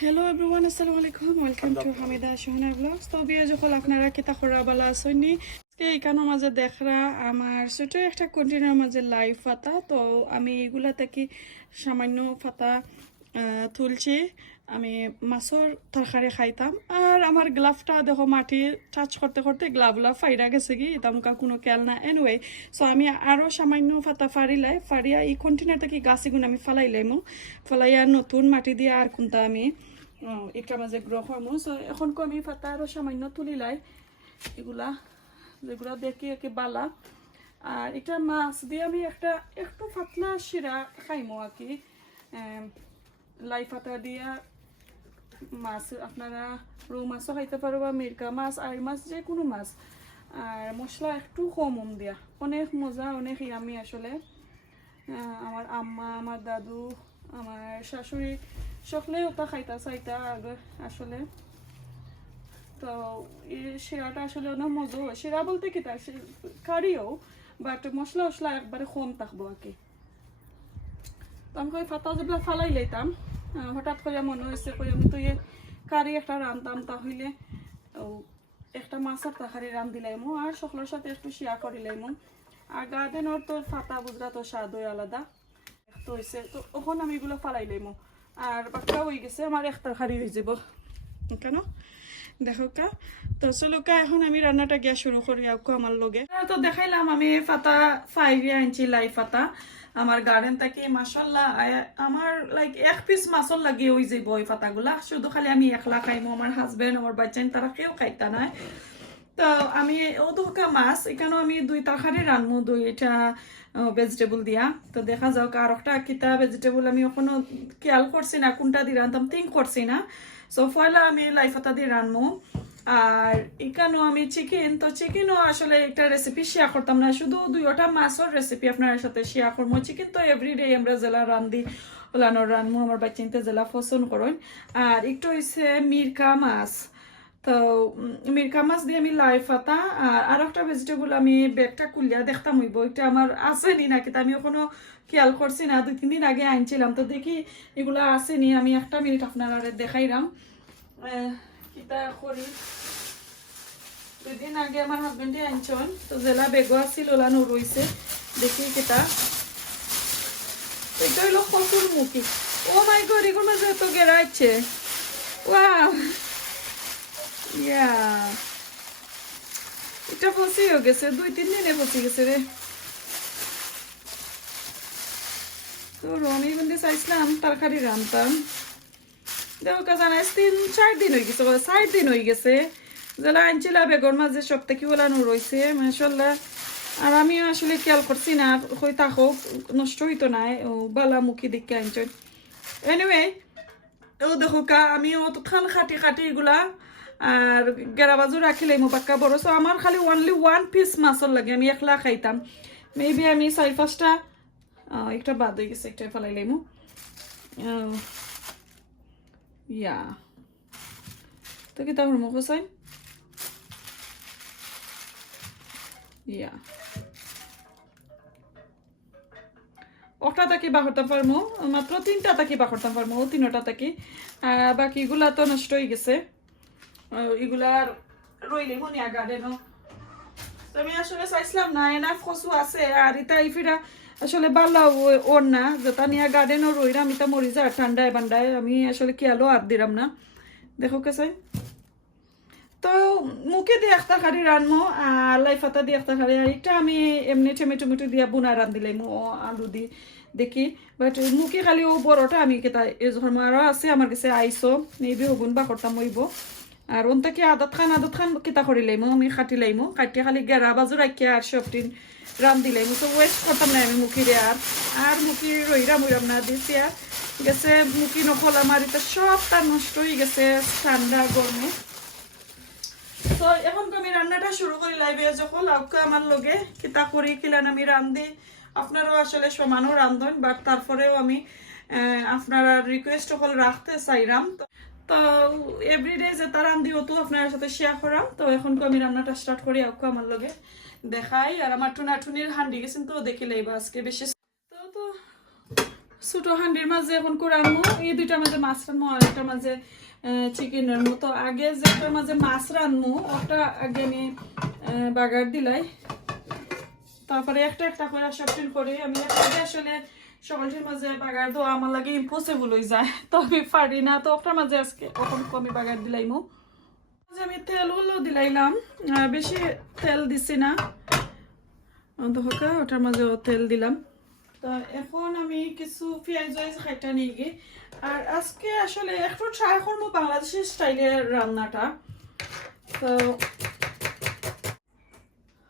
Hello everyone, assalamu alaikum. Welcome to Hamida Shohana Vlogs. তো বিয়ে যখন আপনারা কিতা করা বালা আসনি এইখানের মাঝে দেখরা আমার ছোট একটা কন্টেনার মাঝে লাইভ পাতা তো আমি এগুলা থেকে সামান্য পাতা তুলছি আমি মাছের তরকারি খাইতাম আর আমার গ্লাভটা দেখো মাটি টাচ করতে করতে গ্লাভগুলা ফাইরা গেছে কি এটা মুখা কোনো খেয়াল না এনিওয়ে সো আমি আরও সামান্য পাতা ফারিয়া এই কন্টেনার থেকে গাছগুলো আমি ফালাইলাইমো ফালাইয়া নতুন মাটি দিয়ে আর কোনটা আমি একটা মাঝে গ্রহ করবো সো এখন আমি পাতা আরও সামান্য তুলিলাই এগুলা যেগুলো দেখি একে বালা আর এটা মাছ দিয়ে আমি একটু পাতলা শিরা খাইমো আর কি লাই পাতা দিয়া মাছ আপনারা রৌ মাছও খাইতে পারো বা মিরকা মাছ আর মাছ যে কোনো মাছ আর মশলা একটু কম দিয়া অনেক মজা অনেক ইয়ামি আসলে আমার আম্মা আমার দাদু আমার শাশুড়ি সকলে ওটা খাইতা চাইতা আগে আসলে তো এই শিরাটা আসলে অনেক মজা হয় শিরা বলতে কি তা কারিও বাট মশলা মশলা একবারে কম থাকবো আর কি তো আমি কই ফাতা যেগুলো ফালাই লাইতাম হঠাৎ করে মনে হয়েছে কই আমি তো এই কারি একটা রান্তাম তাহলে একটা মাছের তরকারি রান্ধিলাইমো আর সকলের সাথে একটু শেয়ার করিলাইমো আর গার্ডেনের তো ফাতা বুঝরা তো স্বাদ হয় আলাদা তো হয়েছে তো ওখান আমি এগুলো ফালাই লাইমো আর বাচ্চা হয়ে গেছে আমার এক তরকারি হয়ে যাব কেন দেখো কা তো চলো কা এখন আমি রান্নাটা গিয়া শুরু করি আকো আমার লগে তো দেখাইলাম আমি পাতা 5 ইঞ্চি লাই পাতা আমার গার্ডেন থেকে মাশাআল্লাহ আমার লাইক এক পিস মাছল লাগে ওই যে বই পাতাগুলা শুধু খালি আমি একলা খাইমো আমার হাজবেন্ড আমার বাচ্চা তারা কেউ খাইতা না তো আমি ও দুকা মাছ এখানেও আমি 2 তরকারি রান্নমু 2টা ভেজিটেবল দিয়া তো দেখা যাক আর একটা কিতা ভেজিটেবল আমি এখনো খেয়াল করছি না কোনটা দিয়ে রান্তাম থিঙ্ক করছি না সো পয়লা আমি লাই পাতা দিয়ে রান্নমু আর এখানেও আমি চিকেন তো চিকেনও আসলে একটা রেসিপি শেয়ার করতাম না শুধু 2টা মাছের রেসিপি আপনার সাথে শেয়ার করবো চিকেন তো এভরিডে আমরা জেলা রান্ধি ওলানোর রান্নমু আমার বাচ্চাতে জেলা পছন্দ করেন আর একটু হয়েছে মিরকা মাছ তো মিরকা মাছ দিয়ে আমি লাই পাতা আর একটা ভেজিটেবল আমি ব্যাগটা খুলিয়া দেখতাম হইব এটা আমার আসেনি নাকি আমি ওখানে খেয়াল করছি না 2-3 দিন আগে আনছিলাম তো দেখি এগুলো আসেনি আমি একটা মিনিট আপনারা দেখাইলাম কিতা করি 2 দিন আগে আমার হাজবেন্ডে আনছন তো জেলা বেগো আছিল ওলানো রয়েছে দেখি কিতা এটা হইলো কচুর মুখি ও মাই গড এগুলো মাঝে এত গেরাইছে ওয়াও ইয়া এটা ফসি হয়ে গেছে 2-3 দিনে ফসি গেছে রে তো আমি কিন্তু চাইছিলাম তরকারি রান্তাম দেখো কাজ জানাই 3-4 দিন হয়ে গেছে 4 দিন হয়ে গেছে যেটা আনছিলাম বেগর মাঝে সব থেকে ওলানো রয়েছে মাশাআল্লাহ আর আমি আসলে খেয়াল করছি না হই থাকো নষ্ট হইতো না ও বালামুখী দেখে আনছেন এনিওয়ে ও দেখো কা আমি অতখান খাটি এগুলা আর গেরাবাজু রাখিলে মো পাক্কা বড় সো আমার খালি অনলি 1 পিস মাছর লাগে আমি একলা খাইতাম মেবি আমি 4-5টা একটা বাদ হয়ে গেছে একটা ফেলাইলাম ইয়া তো কি তাহলে মুখ চাই ইয়া ওটা তাকে বা করতে পারবো মাত্র 3টা তাকে বা করতে পারবো 3টা তাকে বাকিগুলা তো নষ্ট হয়ে গেছে এগুলার রইলে মনে গার্ডেনও আমি আসলে চাইছিলাম না এনা কচু আছে আর এটা ইফিরা আসলে বাল্লা ওর না যেটা নিয়ে গার্ডেনও রইলাম এটা মরি যায় ঠান্ডায় বান্ডায় আমি আসলে খেয়ালও আর দিলাম না দেখো কেছে তো মুখে দিয়ে একটা খাড়ি রানমো আর লাই পাতা দিয়ে একটা খাড়ি আর এটা আমি এমনি টমেটো দিয়া বুনা রান্ধিলাম আলু দি দেখি বাট মুখে খালি ও বড়টা আমি কেতা এই যখন আরও আছে আমার কাছে আইসো মেবি হগুন বা করতাম হইব আর ওনটাকে আদাত খান কিতা করি লাইমো আমি কাটি লাইমো কাটিয়ে খালি গেরা বাজু রাখিয়া আর সবটিন রান্ধি লাইমো তো ওয়েস্ট করতাম না আমি মুখিরে আর মুখি রইরাম না দিছি আর গেছে মুখি নকল আমার এটা সবটা নষ্ট হয়ে গেছে ঠান্ডা গরমে তো এখন তো আমি রান্নাটা শুরু করি লাইভে যখন আউকে আমার লগে কিতা করি কিলান আমি রান্ধি আপনারাও আসলে সমানও রান্ধন বাট তারপরেও আমি আপনারা রিকোয়েস্ট হল রাখতে চাইলাম তো এভরিডে যে তার রান্ধি হতো আপনার সাথে শেয়ার করাম তো এখন আমি রান্নাটা স্টার্ট করি আউকে আমার লগে দেখাই আর আমার টুনাটুনির হান্ডি গেছেন তো দেখিলেই বা আজকে বেশি তো ছোট হান্ডির মাঝে এখন করে আনবো, এই দুইটার মাঝে মাছ রানবো আর একটার মাঝে চিকেন রানবো। তো আগে যেটার মাঝে মাছ রানবো ওটা আগে আমি বাগার দিলাই, তারপরে একটা একটা করে সবটিন করে আমি একসাথে আসলে সকলটির মাঝে বাগার দেওয়া আমার লাগে ইম্পসিবল হয়ে যায়, তো আমি পারি না। তো ওটার মাঝে আজকে ওখান আমি বাগার দিলাইমো। আমি তেলগুলো দিলাইলাম, বেশি তেল দিছি না, ওটার মাঝে তেল দিলাম। তো এখন আমি কিছু পেঁয়াজ খাইটা নিয়ে গিয়ে, আর আজকে আসলে একটু ট্রাই করবো বাংলাদেশি স্টাইলের রান্নাটা। তো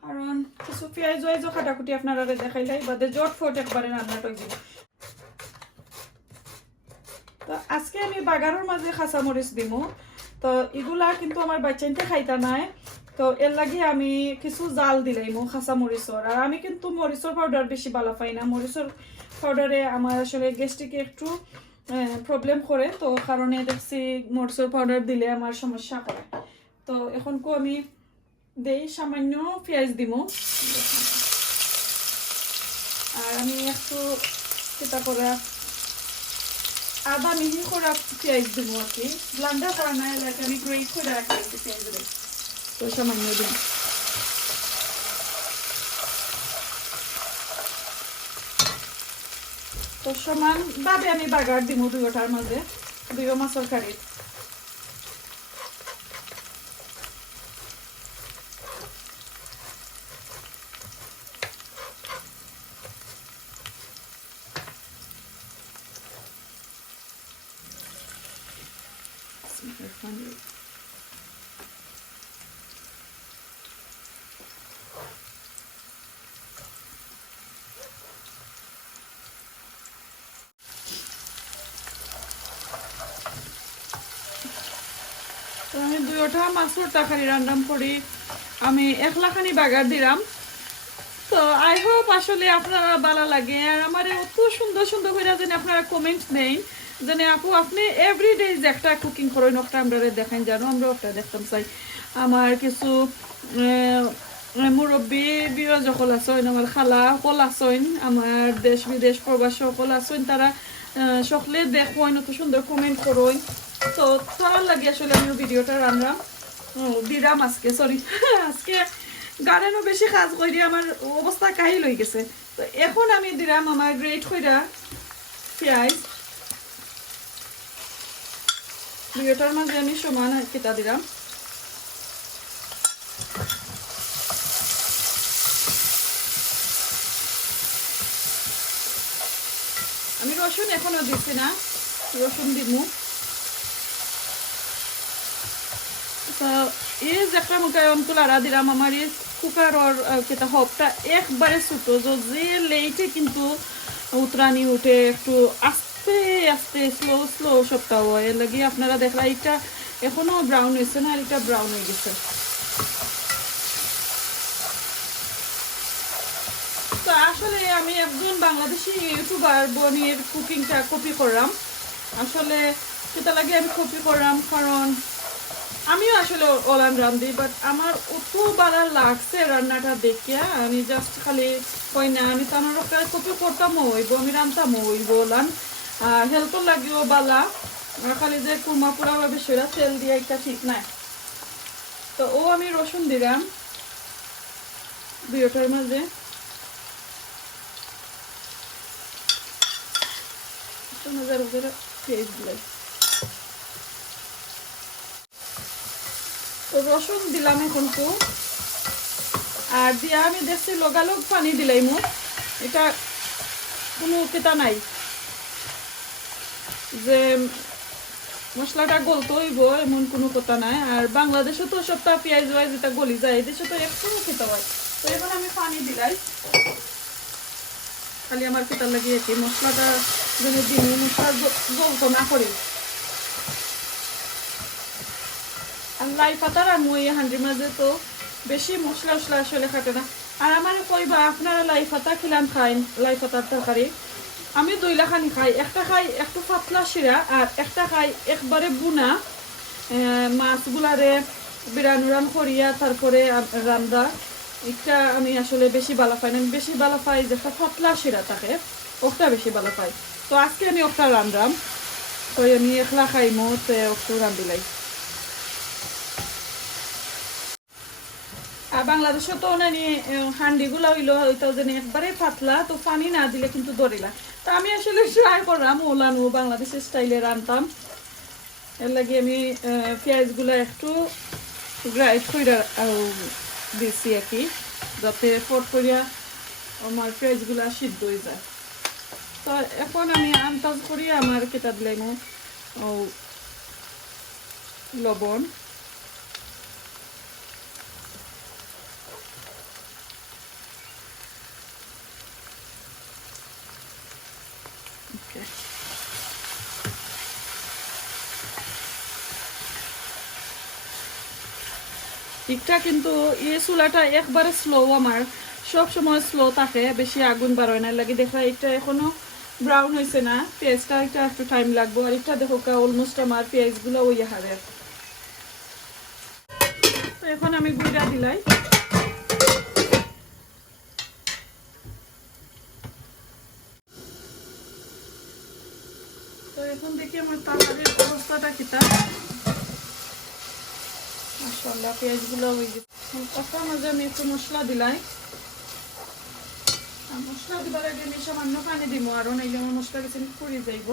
কারণ কিছু পেঁয়াজ কাটাকুটি আপনারা দেখাইলাই বাদে জটফট একবারে রান্নাটা দিব। তো আজকে আমি বাগারের মাঝে কাঁচা মরিচ দিব, তো এগুলা কিন্তু আমার বাচ্চাইতে খাইতা নাই, তো এর লাগে আমি কিছু জাল দিলাইম কাঁচা মরিচর। আর আমি কিন্তু মরিচর পাউডার বেশি ভালো পাই না, মরিচর পাউডারে আমার আসলে গ্যাস্ট্রিকে একটু প্রবলেম করে, তো কারণে দেখছি মরিচর পাউডার দিলে আমার সমস্যা করে। তো এখন আমি দেই সামান্য পেঁয়াজ দিব, আর আমি একটু সেটা করে আদা মিহি করে পেঁয়াজ দিব আর কি, ব্লান্ডার করা না, এলাকা আমি গ্রেট করে রাখি পেঁয়াজ দেব, তো সামান্য দিন। তো সমান ভাবে আমি বাগার দিব দুইটার মাঝে, দুই মাছের কারি। তো আমি দুইটা মাছের তরকারি রান্নাম করি, আমি একলাখানি বাগার দিলাম। তো আই হোপ আসলে আপনারা ভালো লাগে, আর আমার অত সুন্দর সুন্দর করে যেন আপনারা কমেন্ট নেই যেন আপু আপনি এভরিডে যে একটা কুকিং করেন ওটা আমরা দেখেন, জানো আমরা ওটা দেখতাম চাই। আমার কিছু মুরব্বী বিয় যখন আছেন, আমার খালা সকল আছেন, আমার দেশ বিদেশ প্রবাস সকল আছেন, তারা সকলে দেখেন অত সুন্দর কমেন্ট করেন। তো তার লাগে আসলে আমি ভিডিওটা রান্নাম দিলাম আজকে, সরি আজকে গার্ডেনও বেশি কাজ করি আমার অবস্থা কাহিল হয়ে গেছে। তো এখন আমি দিলাম আমার গ্রেট কইরা পেঁয়াজ, ভিডিওটার মাঝে আমি সমান কেটা দিলাম। আমি রসুন এখনো দিচ্ছি না, রসুন দিব। তো এই যে একটা মুখে অন্তলারা দিলাম, আমার এই কুকারর কেটা হপটা একবারে ছোট, যে লেইটে কিন্তু উতরানি উঠে একটু আস্তে আস্তে স্লো স্লো সবটা হয়, এর লাগে আপনারা দেখলা এটা এখনো ব্রাউন হয়েছে না, আর এটা ব্রাউন হয়ে গেছে। তো আসলে আমি একজন বাংলাদেশি ইউটিউবার বোনের কুকিংটা কপি করলাম, আসলে সেটা লাগে আমি কপি করলাম, কারণ আমিও আসলে ওলান রান্ধি, বাট আমার অত ভালো লাগছে রান্নাটা দেখে আমি জাস্ট খালি কই না আমি তো আমার কপি করতাম হইব, আমি রান্তাম হইব ওলান, আর হেলথর লাগিও বালা, খালি যে কুরমা পুরা ভাবে সেরা তেল দিয়ে একটা ঠিক নাই। তো ও আমি রসুন দিলাম দুইটার মাঝে, তো রসুন দিলাম এখন তো, আর দিয়া আমি দেখছি লগালগ পানি দিলাই মো, এটা কোনো কেতা নাই যে মশলাটা গলতে হইব এমন কোনো কথা নাই। আর বাংলাদেশে তো সবটা পেঁয়াজ হয় যেটা গলি যায়, এদেশে তো একটু খেতে হয়। তো এখন আমি পানি দিলাই, খালি আমার কেতার লাগিয়ে কি মশলাটা যেন দিন মশলা গলতো না করি। আর লাই পাতার আর মই হান্ডির মাঝে তো বেশি মশলা মশলা আসলে খাটে না। আর আমার কইবা আপনারা লাই পাতা খিলাম খাই, লাই পাতার তরকারি আমি দুইলাখানি খাই, একটা খাই একটু পাতলা শিরা, আর একটা খাই একবারে বুনা মাছগুলারে বিরানুরান করিয়া তারপরে রান্দা, এটা আমি আসলে বেশি ভালো পাই না। আমি বেশি ভালো পাই যেটা পাতলা শিরা থাকে ওটা বেশি ভালো পাই। তো আজকে আমি ওটা রান্ধাম, তো আমি একলা খাইমো, তো একটু রান্ধিলাই। আর বাংলাদেশে তো নানি হান্ডিগুলা হইলো হয়তো জানি একবারে পাতলা, তো পানি না দিলে কিন্তু ধরিলা। তো আমি আসলে ট্রাই করলাম ওলানো বাংলাদেশের স্টাইলে রান্তাম। এর লাগে আমি পেঁয়াজগুলো একটু গ্রাইন্ড করে দিছি আর কি, যাতে ফট করিয়া আমার পেঁয়াজগুলো সিদ্ধ হয়ে যায়। তো এখন আমি আন্দাজ করি আমার কেটা দিলাম লবণ, ঠিকটা কিন্তু এই চুলাটা একবারে স্লো, আমার সব সময় স্লো থাকে, বেশি আগুন বার হয় না। লাগে দেখা এটা এখনো ব্রাউন হয়েছে না, পেঁয়াজটা এটা একটু টাইম লাগবে। আর এটা দেখো অলমোস্ট আমার পেঁয়াজগুলো ওই হারে। তো এখন আমি গুঁড়া দিলাই। তো এখন দেখি আমার তরকারির অবস্থাটা কিতা। মাশাআল্লাহ পেঁয়াজগুলো হয়ে গেছে। কষার মাঝে আমি একটু মশলা দিলাই। মশলা দিবার আগে আমি সামান্য পানি দিব, আরো নাইলে আমার মশলা কিছু পুড়ে যাইব।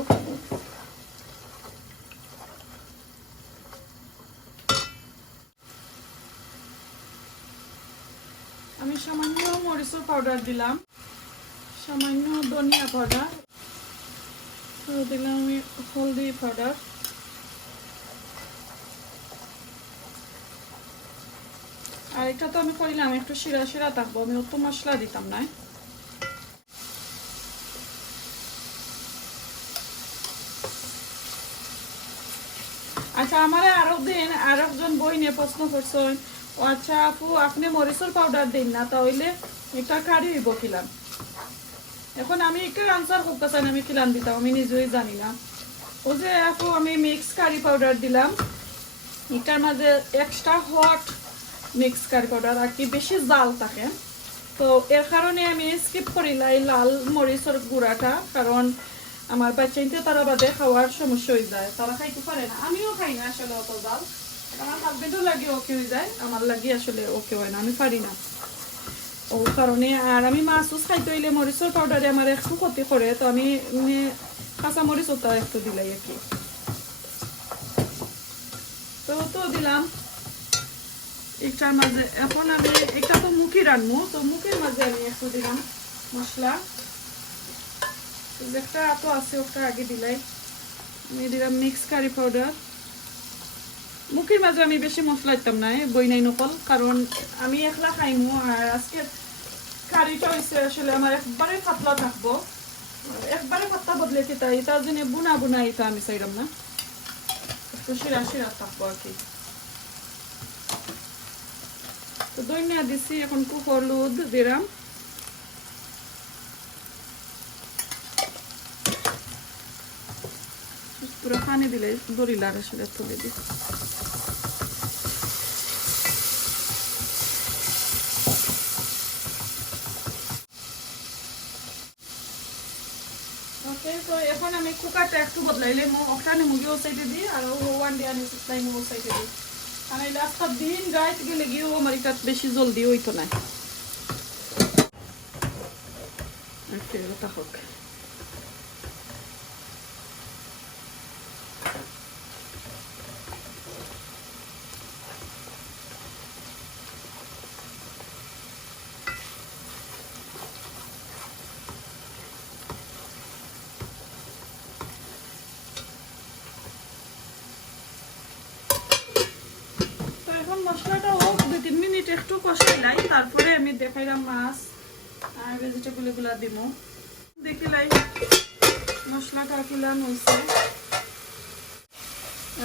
আমি সামান্য মরিচের পাউডার দিলাম, সামান্য ধনিয়া পাউডার দিলাম, আমি হলদি পাউডার, আর এটা তো আমি করিলাম একটু শিরা শিরা থাকবো, আমি অত মশলা দিতাম না। আচ্ছা আমার আর একজন বই নিয়ে প্রশ্ন করছেন, আচ্ছা আপু আপনি মরিচের পাউডার দিন না, তাহলে এটা কারি হইব কিলাম। এখন আমি একটু আনসার করতেছেন আমি কিলাম দিতাম, আমি নিজেই জানি না। ও যে আপু আমি মিক্স কারি পাউডার দিলাম, এটার মাঝে extra hot mix curry powder আর কি বেশি জাল থাকে, তো এর কারণে আমি স্কিপ করিলাই লাল মরিচের গুঁড়াটা, কারণ আমার বাচ্চাইতে তারা বাদে খাওয়ার সমস্যা হয়ে যায়, তারা খাইতে পারে না, আমিও খাই না আসলে অত জাল। আমার হাজবেন্ডও লাগে ওকে হয়ে যায়, আমার লাগে আসলে ওকে হয় না, আমি পারি না ও কারণে। আর আমি মাছ খাইতে হইলে মরিচের পাউডারে আমার একটু ক্ষতি করে, তো আমি কাঁচা মরিচ ওটা একটু দিলাই আর কি। তো দিলাম একটার মাঝে। এখন আমি একটা তো মুখি রান্নু, তো মুখের মাঝে আমি একটু দিলাম মশলা, একটা তো আছে ওটা আগে দিলাই। আমি দিলাম মিক্স কারি পাউডার। মুখের মাঝে আমি বেশি মশলা দিতাম না, বই নাই নকল, কারণ আমি একলা খাইমু। আর আজকে কারিটা হয়েছে আসলে আমার একবারে পাতলা থাকবো, একবারে পাতলা বদলে খেতে তার জন্য বুনা বুনা এটা আমি চাইলাম না, একটু শিরা শিরা থাকবো আর কি। তো দইনা দিছি, এখন খুব হলুদ দিলাম, পুরো পানি দিলে দড়িলার আসলে তুলে দিই। ওকে, তো এখন আমি কুকারটা একটু বদলাইলে ওখানে মুগিও সাইডে দিই আর ওয়ান ডে আনি সাইড মুগো সাইডে দিই, আর এই লাস্ট দিন গাইতে গেলে গিয়েও আমার এটা বেশি জলদি হইতো না। ওকে ওটা হোক। মশলাটা হোক 2-3 মিনিট একটু কষাইলাই, তারপরে আমি দেখাইলাম মাছ আর ভেজিটেবল এগুলা দিব। দেখিলাই মশলাটা কিলান হয়েছে,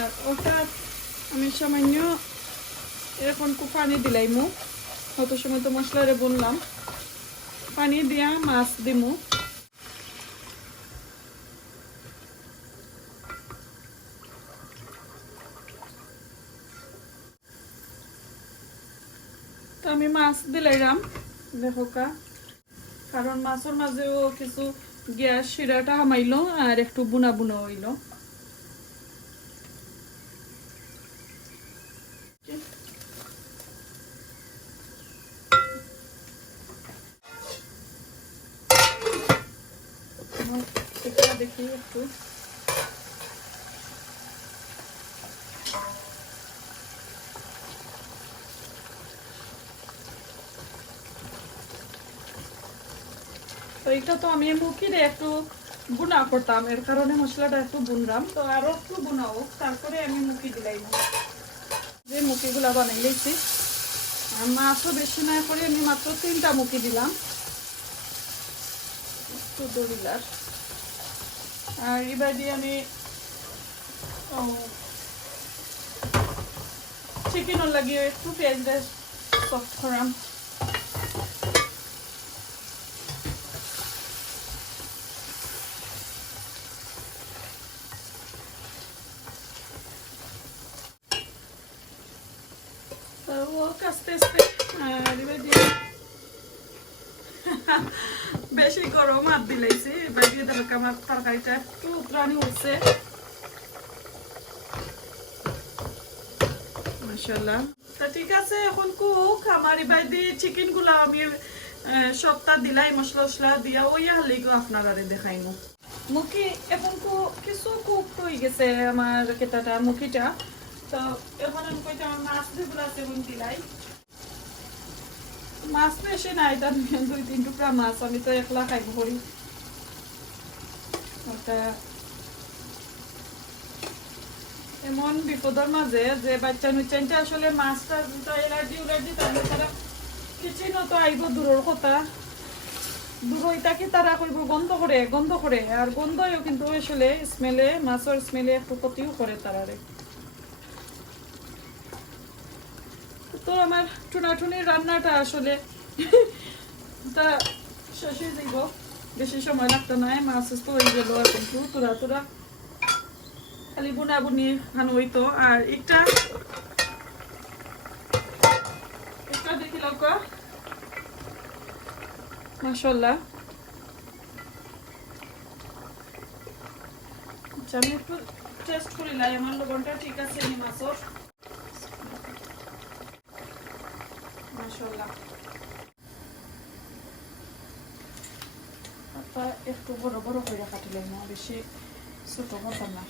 আর ওটা আমি সামান্য এখন পানি দিলাইমু, অত সময় তো মশলারে বললাম, পানি দিয়া মাছ দিমু। তো আমি মাছ দিলাইলাম দেখোকা, কারণ মাছের মাঝেও কিছু গ্যাস শিরাটা হামাইলো আর একটু বুনা বুনা হইল। দেখি একটু তো এটা তো আমি মুখিরে একটু বুনা করতাম, এর কারণে মশলাটা একটু বুনলাম। তো আরো একটু বুনা হোক, তারপরে আমি মুখি দিলাই। যে মুখিগুলা বানাই লেছি, আর মাছও বেশি না করে আমি মাত্র 3টা মুখি দিলাম একটু দরিলার। আর এবার দিয়ে আমি চিকেনও লাগিয়ে একটু পেঁয়াজটা সফট করাম। আস্তে আস্তে বেশি গরম হাত দিলাইছি, এবার দিয়ে দেবো আমার তরকারিটা একটু উতরানি উঠছে মাশাআল্লাহ। তা ঠিক আছে, এখন কুক আমার এবার দিয়ে চিকেন গুলা আমি সপ্তাহ দিলাই মশলা মশলা দিয়া ওই হালি আপনারা দেখাইমু। মুখি এখন কিছু কুক হয়ে গেছে আমার কেটাটা মুখিটা। তো এখন আমি কইতে আমার মাছ যেগুলো আছে দিলাই। মাছ বেশি নাই, তার 2-3 টুকরা মাছ, আমি তো একলা খাইব করি। এমন বিপদের মাঝে যে বাচ্চা নুচ্চানটা আসলে মাছটা এলার্জি উলার্জি, তাহলে তারা কিচেন তো আইব দূরের কথা, দূর হইতাকে তারা কইব গন্ধ করে আর গন্ধও কিন্তু আসলে স্মেলে, মাছের স্মেলে একটু ক্ষতিও করে তারারে। তো আমার টুনাটুনির রান্নাটা আসলে তা শেষে দিব, বেশি সময় লাগতো না। মাছ তো হয়ে গেল, আর কিন্তু তোরা খালি বুনা বুনি খান হইতো। আর একটা দেখি লোক মাশাআল্লাহ। আচ্ছা আমি একটু টেস্ট করে লাই আমার লবণটা ঠিক আছে নি মাছর। মাশাআল্লাহ আপা একটু বড় বড় করে কাটলেন না, বেশি ছোট করতাম না।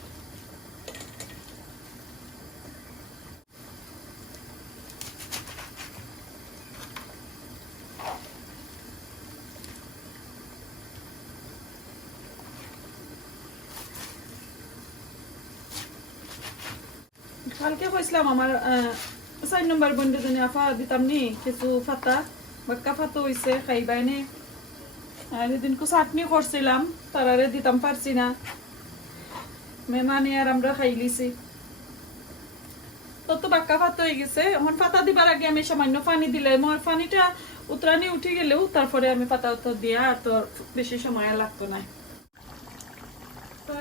কালকে কইছিলাম আমার 4 নম্বর বন্ধু জনী আফা দিতাম নি কিছু ফাতা বাক্কা ফাতা হইছে খাইবাই নে। আর এদিন কো চাটনি করছিলাম, তারারে দিতাম পারছি না, মেহমানে আর আমরা খাই লিছি। তো বাক্কা ফাতা হয়ে গেছে। এখন ফাতা দিবার আগে আমি সামান্য পানি দিলে মোর পানিটা উতরানি উঠে গেলেও তারপরে আমি পাতা উত্তর দিয়া আর তো বেশি সময় লাগতো না। তো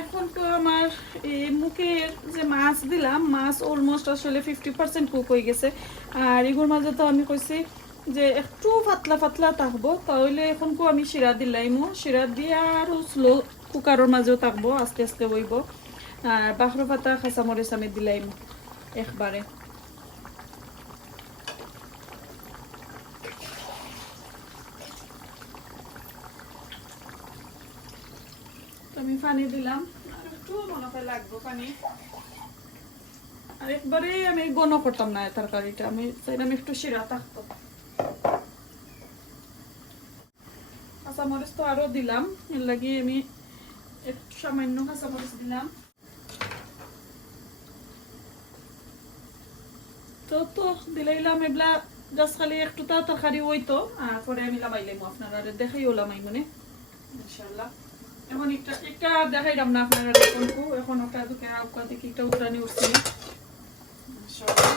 এখন তো আমার এই মুখের যে মাছ দিলাম, মাছ অলমোস্ট আসলে 50% কুক হয়ে গেছে। আর এগুলোর মাঝে তো আমি কইছি যে একটু পাতলা পাতলা থাকবো, তাহলে এখন আমি শিরা দিলাইমু, শিরা দিয়ে আর স্লো কুকারের মাঝেও থাকবো, আস্তে আস্তে হইব। আর বাখরো পাতা কাঁচামরিচ আমি দিলাইমু একবারে। আমি পানি দিলাম, আর একটু মনে হয় লাগবো পানি। আর একবারে আমি ঘন করতাম না তরকারিটা, আমি চাইলাম একটু শিরা থাকতো। কাঁচামরিচ তো আরো দিলাম, এর লাগি আমি একটু সামান্য কাঁচামরিচ দিলাম। তো দিলাইলাম এগুলা জাস্ট খালি একটু তরকারি হইতো, আর পরে আমি লামাইলাম আপনারা দেখাইও লামাই মনে ইনশাআল্লাহ। এখন একটা দেখাইলাম না আপনারা এখন একটা দুকে আউকা দেখি একটা উতরানি উঠছে ইনশাআল্লাহ।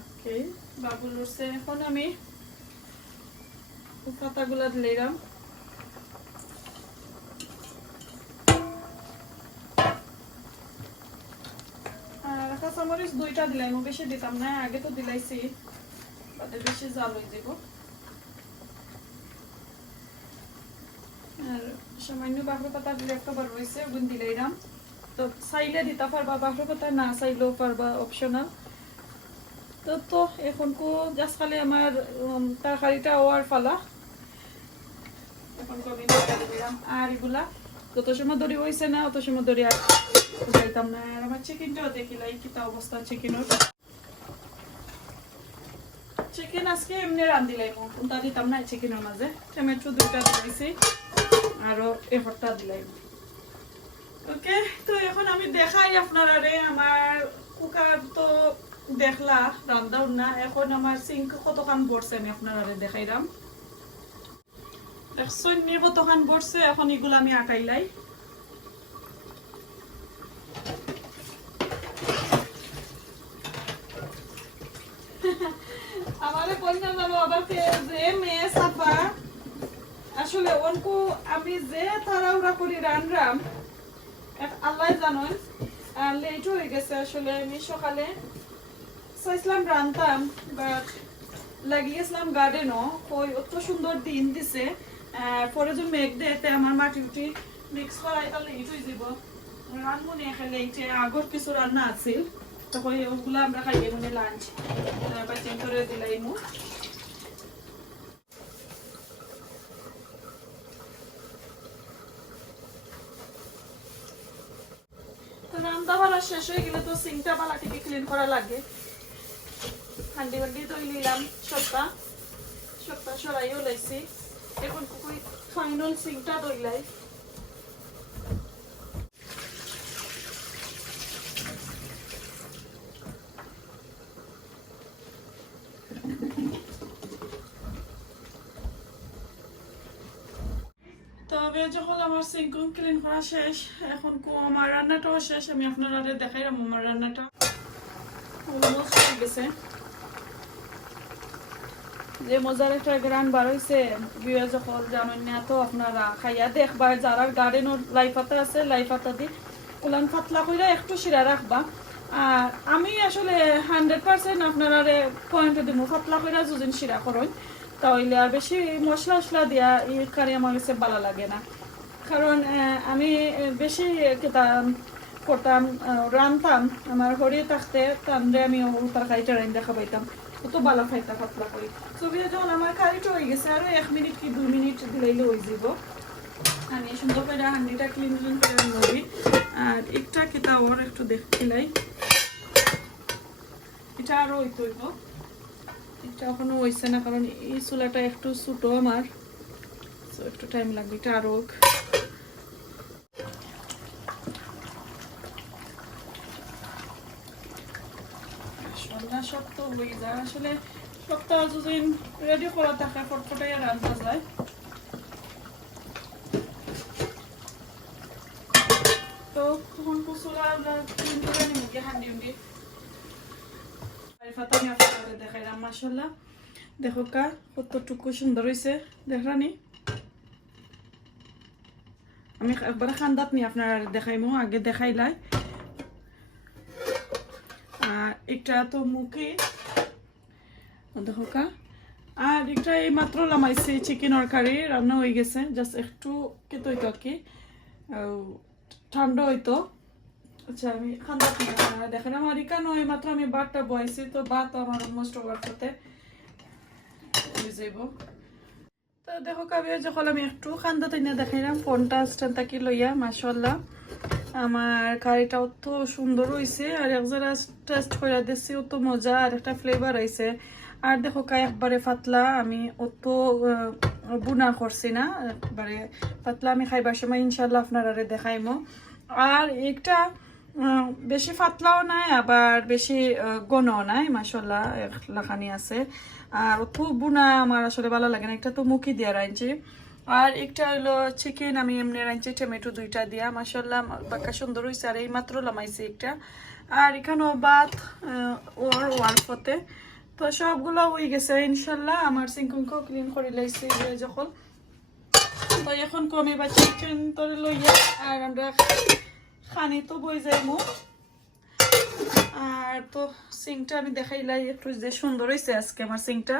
ওকে বাবুল উঠছে, এখন আমি পাতাগুলা দিলাম। কাঁচামরিচ 2টা দিলাম, বেশি দিতাম না, আগে তো দিলাইছি, তাতে বেশি জাল হয়ে যাব। আর সামান্য বাঁকড়া পাতা দিলে একটা বার রয়েছে, ওগুন দিলাইলাম। তো চাইলে দিতে পারবা, বাঁকড়া পাতা না চাইলেও পারবা, অপশনাল। তো এখন কো জাস্ট খালি আমার তরকারিটা হওয়ার পালা। এখন কবি দিলাম, আর এগুলা যত সময় ধরে হয়েছে না অত সময় ধরে আর যাইতাম না। আর আমার চিকেনটাও দেখিলাই কিতা অবস্থা চিকেনের। চিকেন আজকে এমনি রান্ধিলাই, কোনটা দিতাম না চিকেনের মাঝে, টমেটো 2টা দিয়েছি আরো এফরটা দিলাই। ওকে, তো এখন আমি দেখাই আপনারা রে আমার কুকার তো দেখলা রান্ধাও না, এখন আমার সিঙ্ক কতখান পড়ছে আমি আপনারা দেখাইলাম। দেখছেন নি কতখান পড়ছে, এখন এগুলো আমি আটাইলাই। আমারে কইনা যাবো আবার যে মেয়ে সাফা, আসলে ওনকু আমি যে তাড়াহুড়া করি রান্নাম আল্লাহ জানেন, লেট হয়ে গেছে। আসলে আমি সকালে চাইছিলাম রান্তাম, বাট লাগিয়েছিলাম গার্ডেনও, ওই অত সুন্দর দিন দিছে, পরে যদি মেঘ দেতে আমার মাটি উঠি মিক্স করাই তাহলে লেট হয়ে যাব। রান্না নিয়ে খেলে এইটে আগর কিছু রান্না আছিল, তখন ওগুলো আমরা খাইয়ে মানে লাঞ্চ বাচ্চা করে দিলাই মু। রান্না বাড়া শেষ হয়ে গেলে তো সিঙ্কটা বালা থেকে ক্লিন করা লাগে। হান্ডি বান্ডি তৈরি নিলাম, সবটা সরাইও লাইছি। এখন ফাইনাল সিঙ্কটা দইলাই। তবে যখন আমার সিঙ্ক ক্লিন করা শেষ, এখন আমার রান্নাটাও শেষ, আমি আপনারা দেখাইলাম আমার রান্নাটা অলমোস্ট হয়ে গেছে। যে মজার একটা গ্রান বার হয়েছে বিয়ে যখন জানেন না, তো আপনারা খাইয়া দেখবার যারা গার্ডেনের লাই পাতা আছে, লাই পাতা দি উলান পাতলা করে একটু শিরা রাখবা। আর আমি আসলে 100% আপনারা পয়েন্ট দিব, পাতলা করে যদিন শিরা করেন তাহলে আর বেশি মশলা টশলা দিয়া এই কারি আমার কাছে ভালো লাগে না। কারণ আমি বেশি করতাম রানতাম, আমার হরিয়ে থাকতে তান্ডে আমি তরকারিটা রান দেখা পাইতাম, অত ভালো খাইতাম পাতলা করি। ছবি যখন আমার কারিটা হয়ে গেছে, আরো 1 মিনিট কি 2 মিনিট দিলাইলে হয়ে যাব। আমি সুন্দর করে হান্ডিটা ক্লিন করে নিবি। আর একটা কিতা ওর একটু দেখিলাই, এটা আরো হইতে হইব, এটা এখনো হয়েছে না কারণ এই চুলাটা একটু ছোটো আমার, একটু টাইম লাগবে, এটা আরো সব তো হয়ে যায়। আসলে সবটা যদি রেডি করা থাকে ফটফটাই রান্না যায়। তো তখন চুলা ক্লিন করে নিব গিয়ে হান্ডি উন্ডি ফাতা আমি আপনাদের দেখাইলাম। মাশাআল্লাহ দেখো কা কতটুকু সুন্দর হয়েছে, দেখরানি। আমি একবারে খান্দাত নি আপনারা দেখাইমো, আগে দেখাইলাই। আর একটা তো মুখে দেখো কা, আর একটা এই মাত্র লামাইছে চিকেনের কারি রান্না হয়ে গেছে, জাস্ট একটু কেতো হইতো আর কি ঠান্ডা হইতো। আচ্ছা আমি খান্দাত নি আপনারা দেখেন। আমার ইকানো এই মাত্র আমি ভাতটা বয়েছি, তো ভাত আমার অলমোস্ট ওভার করতে হয়ে যাব। তো দেখো কাবিয়া যখন আমি একটু খান্দাতে না দেখাইলাম ফোনটা স্ট্যান্ড থাকি লইয়া, মাশাআল্লাহ আমার কারিটা অত সুন্দর হয়েছে। আর এক যারা টেস্ট করে দিচ্ছি অত মজা, আর একটা ফ্লেভার আইছে। আর দেখো কা একবারে পাতলা, আমি অত বুনা করছি না, একবারে পাতলা আমি খাইবার সময় ইনশাল্লাহ আপনারা দেখাইমো। আর একটা বেশি পাতলাও নাই আবার বেশি ঘনও নাই, মাশাআল্লাহ লাখানি আছে। আর অত বুনা আমার আসলে ভালো লাগে না, একটা তো মুখি দিয়ে রাঁধছি। আর একটা হইলো চিকেন আমি এমনি রাঁধছি টমেটো 2টা দিয়া, মাশাআল্লাহ বাক্কা সুন্দর হয়েছে। আর এই মাত্র লামাইছি একটা। আর এখানেও ভাত ওর ওয়ার্ফতে, তো সবগুলো হয়ে গেছে ইনশাল্লাহ। আমার সিঙ্কুংকেও ক্লিন করে লাইছি যখন। তো এখন কমে বা চিকেন তোরে লইয়া আর আমরা খানি তো বই যাইমু। আর তো সিংটা আমি দেখাইলাই একটু যে সুন্দর হয়েছে আজকে আমার সিংটা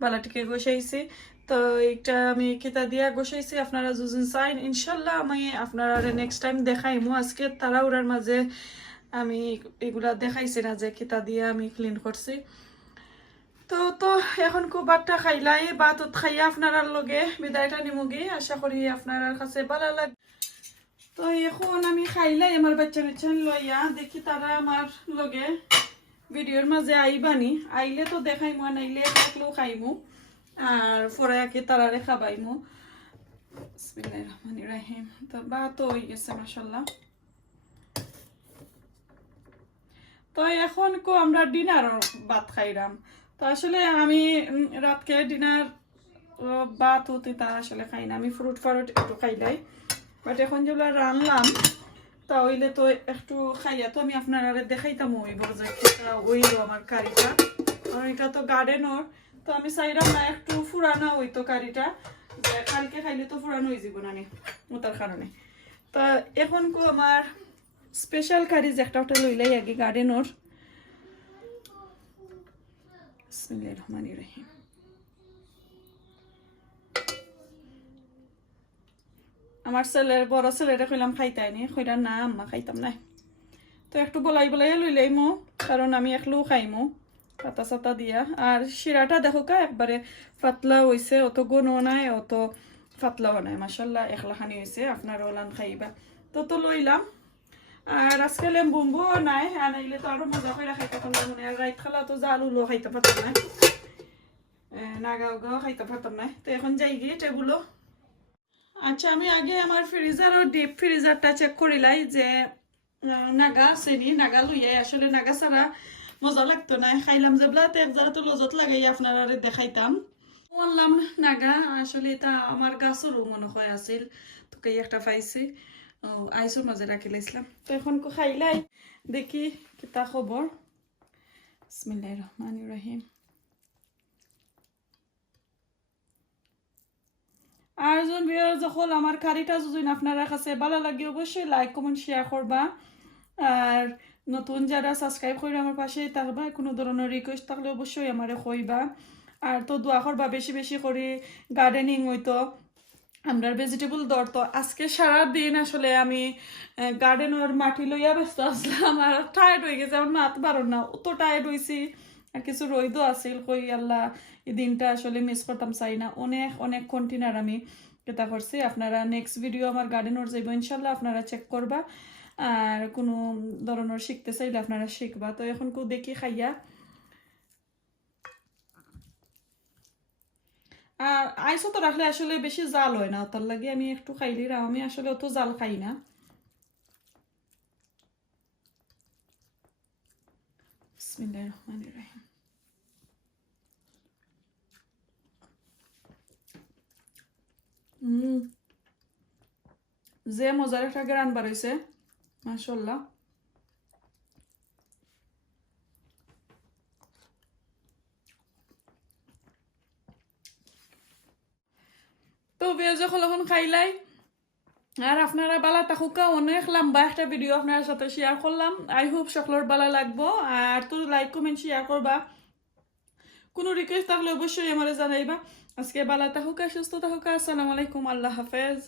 বালাটিকে গোসাইছি তো এটা আমি কিতা দিয়া গোসাইছি আপনারা যদি চাইন ইনশাল্লাহ আমি আপনারা নেক্সট টাইম দেখাইমু আজকে তাড়াহুড়ার মাঝে আমি এগুলা দেখাইছি না যে কিতা দিয়া আমি ক্লিন করছি তো তো এখন খুব ভাতটা খাইলাই ভাত খাইয়া আপনার লগে বিদায়টা নিমুগি আশা করি আপনার কাছে ভালো লাগে তো এখন আমি খাইলাই আমার বাচ্চা নিচ্ছেন লইয়া দেখি তারা আমার লগে ভিডিওর মাঝে আইবানি আইলে তো দেখাইমু নাইলে থাকলেও খাইমু আর পরে আঁকে তারারে খাবাইমু বিসমিল্লাহির রহমানির রহিম তো ভাত হয়ে গেছে মাশাআল্লাহ তো এখন কো আমরা ডিনার ভাত খাইলাম তো আসলে আমি রাতকে ডিনার ভাত হতে তা আসলে খাই না আমি ফ্রুট একটু খাইলাই বাট এখন যেগুলো রানলাম তা হইলে তো একটু খাইয়া তো আমি আপনারা দেখাইতাম ওই বড় ওইলো আমার কারিটা এটা তো গার্ডেনর তো আমি চাইলাম না একটু ফুরানো হইতো কারিটা কালকে খাইলে তো ফুরানো হয়ে যাব না ওটার কারণে তা এখন কো আমার স্পেশাল কারি যে একটা লইলাই আগে গার্ডেনর বিসমিল্লাহির রহমানির রহিম আমার ছেলের বড় ছেলেটা কইলাম খাইতাই নি কইরা না আম্মা খাইতাম না তো একটু বলাই লইলাইমো কারণ আমি একলু খাইমু পাতা সাতা দিয়া আর শিরাটা দেখো কা একবারে পাতলা হইছে অত গনও নাই অত পাতলাও নাই মাশাআল্লাহ একলাখানি হইছে আপনারা ওলান খাইবা তো তো লইলাম আর আজকে লেম্বু নাই আনাইলে তো আরো মজা করে খাইতে পারলাম না আর রাইত খালা তো জাল উলো খাইতে পারতাম না নাগাও গাও খাইতে পারতাম না তো এখন যাই গিয়ে টেবুলো আচ্ছা আমি আগে আমার ফ্রিজার ও ডিপ ফ্রিজারটা চেক করিলাই যে নাগা চেনি নাগা লইয়াই আসলে নাগা ছাড়া মজা লাগতো না খাইলাম যেবলা তো এক জায়গা তো লজত লাগাই আপনারা দেখাইতাম বললাম নাগা আসলে এটা আমার গাছেরও মনে হয় আছিল তোকে একটা পাইছি আইসোর মাঝে রাখি লাইছিলাম তো এখন খাইলাই দেখি কিতা খবর বিসমিল্লাহির রহমানির রহিম আর যখন আমার কারিটা যদি আপনারা কাছে ভালো লাগে অবশ্যই লাইক কমেন্ট শেয়ার করবা আর নতুন যারা সাবস্ক্রাইব করে আমার পাশে থাকবা কোনো ধরনের রিকোয়েস্ট থাকলে অবশ্যই আমারে কইবা আর তো দোয়া করবা বেশি বেশি করে গার্ডেনিং হইতো আমরা ভেজিটেবল দর তো আজকে সারা দিন আসলে আমি গার্ডেনের মাটি লইয়া ব্যস্ত আসলাম আর টায়ার্ড হয়ে গেছে আমার মাত পারো না অত টায়ার্ড হয়েছি আর কিছু রইদও আছিল কই আল্লাহ এই দিনটা আসলে মিস করতাম চাই না অনেক অনেক কন্টেনার আমি এটা করছি আপনারা নেক্সট ভিডিও আমার গার্ডেনের যাইব ইনশাল্লাহ আপনারা চেক করবা আর কোনো ধরনের শিখতে চাইলে আপনারা শিখবা তো এখন কেউ দেখি খাইয়া আর আইসও তো রাখলে আসলে বেশি জাল হয় না তার লাগে আমি একটু খাইলি আমি আসলে অত জাল খাই না বিসমিল্লাহির রহমানির রহিম যে মজার একটা গ্রান বাড়াইছে মাশাআল্লাহ তো পেঁয়াজ যখন খাইলাই আর আপনারা বালা থাকুকা অনেক লম্বা একটা ভিডিও আপনার সাথে শেয়ার করলাম আই হোপ সকলের ভালো লাগবো আর তো লাইক কমেন্ট শেয়ার করবা কোনো রিকোয়েস্ট থাকলে অবশ্যই আমারে জানাইবা আজকে বালা থাকুকা সুস্থ থাকুকা আসসালামু আলাইকুম আল্লাহ হাফেজ